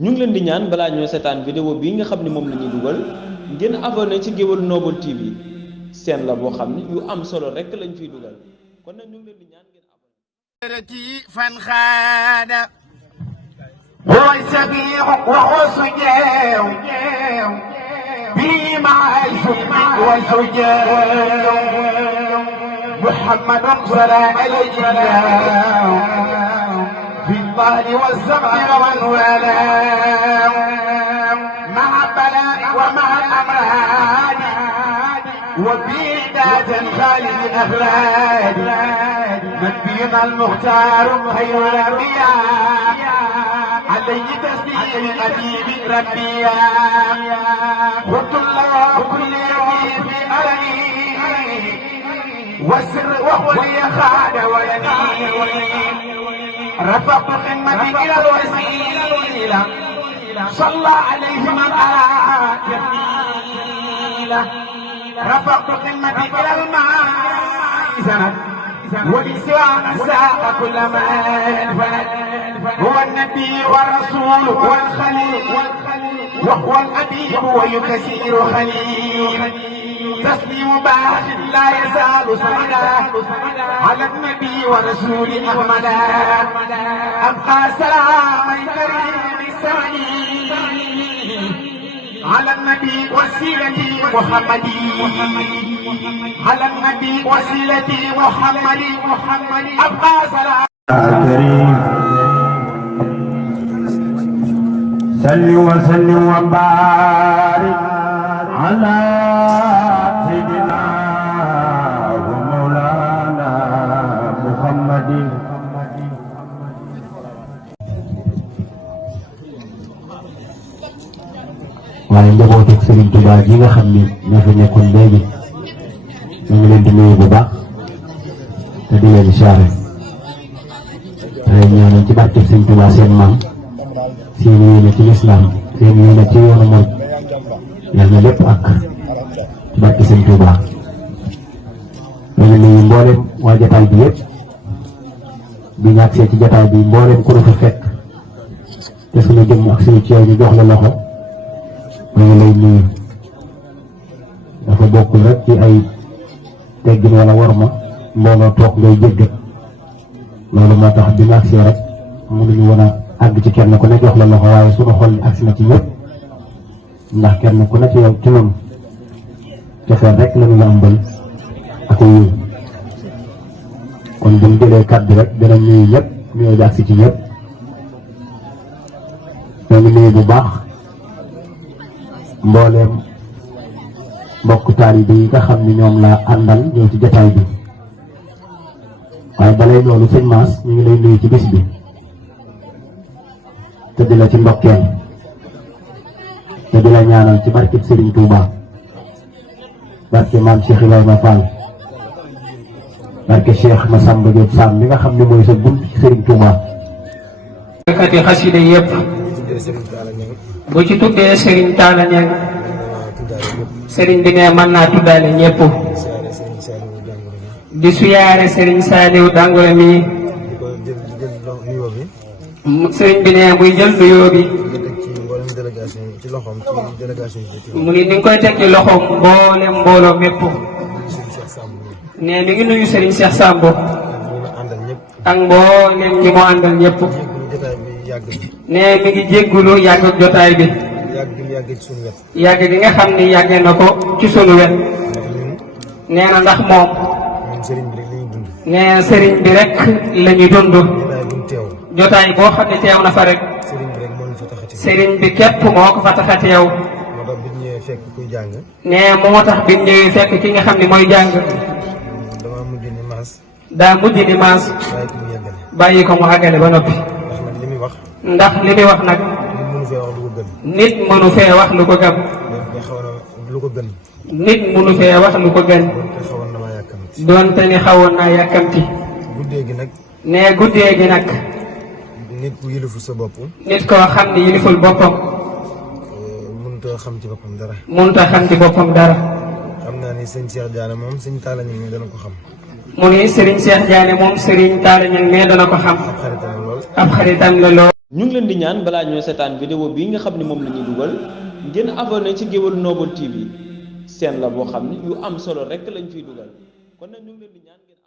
ñu ngi leen di ñaan balaa ñoo seetaan vidéo bii nga xam ne moom la ñuy dugal ngeen abonné ci Gueweul Noble TV seen la boo xam ne yu am solo rek lañ fiy dugal kon nag ñu ngi leen di ñaan ngeen abonné fan xaada هو السبيع وهو سجاو به مع السمع وسجاو محمد صلى عليه الله في الظهر والسمع والولاء مع البلاء ومع الأمراض وبيدات خالد الأخلاد نبينا المختار خير الأنبياء عليه تسليم الأديب ربي قلت الله كل يوم في أرني والسر وهو لي خاد ولدي رفعت خدمتي إلى الوسيلة صلى عليه من أراد كفيلة رفعت خدمتي إلى المعايزة ولسوى الساق كل ما انفلت هو النبي والرسول والخليل وهو الأديب ويكسير خليل تسليم باق لا يزال صمدا على النبي ورسول أحمدا أبقى سلام كريم السعيد على النبي وسيلتي محمدي على النبي وسيلتي محمدي أبقى سلام كريم صل وسلم وبارك على سيدنا ومولانا محمد waaye njabootu Serigne Touba ji nga xam ni ñoo fi nekkoon léegi ñu ngi leen di nuyu bu baax te di leen siyaare te ñaanal ci barke Serigne Touba seen maam seen yéene ci lislaam seen yéene ci yoonu mooy yàlla na lépp ak ci barke Serigne Touba ñu ngi nuyu mboolem waa jataay bi yëpp bi ñàkk see ci jataay bi mboolem ku fa fekk te suñu jëmm ak suñu ceew ñu jox la loxo ñu ngi lay nuyu dafa bokkul rek ci ay teggin wala worma mbooloo toog ngay jéggat loolu moo tax bi nga agsi rek mënuñu woon a àgg ci kenn ku ne jox la loxo waaye suñu xol ni agsi na ci ñëpp ndax kenn ku ne ci yow ci noonu cofeel rek lañu la ëmbal ak yiw kon buñ jëlee kàddu rek dina nuyu ñëpp ñooy di agsi ci ñëpp ñoo ngi nuyu bu baax mbooleem mbokk taalibe yi nga xam ni ñoom la àndal ñëw ci jataay bi waaye balay loolu sëñ Mass ñu ngi lay nuyu ci bis bi te di la ci ndokkeel te di la ñaanal ci barkeb Serigne Touba barke maam Cheikh Ibrahima Fall barke Cheikh Massamba Diop Sam mi nga xam ne mooy sa bunt ci Serigne Touba. kati xasida yëpp bu ci tuddee Serigne Talla Niang Serigne bi ne mën naa tuddaale ñëpp di suyaare Serigne Saliou Dangore mi Serigne bi ne muy jël nuyoo bi mu ni ni nga koy teg ci loxoom mboolem mbooloo mépp ne mi ngi nuyu Serigne Cheikh Samb ak mboolem ñi mu àndal ñëpp ne mi ngi jéggulu yàgg jotaay bi yàgg gi nga xam ni yàggee na ko ci sunu wet nee na ndax moom nee sëriñ bi rek la ñuy dund jotaay boo xam ne teew na fa rek sëriñ bi képp moo ko fa tax a teew nee moo tax bi ñëwee fekk ki nga xam ne mooy jàng daa mujj ni maas bàyyi ko mu àggale ba noppi ndax li muy wax nag nit mënu fee wax lu ko gëm nit mënu fee wax lu ko gën doonte ni xawoon naa yàkkamti nee guddee gi nag nit ku yilifu sa bopp nit koo xam ne yiliful boppam mënut a xam ci boppam dara mënut a xam ci boppam dara xam naa ni sëñ Cheikh Diané moom sëñ Talla Niang dana ko xam mu ni Serigne Cheikh Diané moom Serigne Talla Niang mais dana ko xam ab xaritam la lool ñu ngi leen di ñaan balaa ñoo seetaan vidéo bii nga xam ne moom la ñuy dugal ngeen abonné ci Géwël Noble TV seen la boo xam ne yu am solo rekk lañ fiy dugal kon nag ñu ngi leen di ñaan ngeen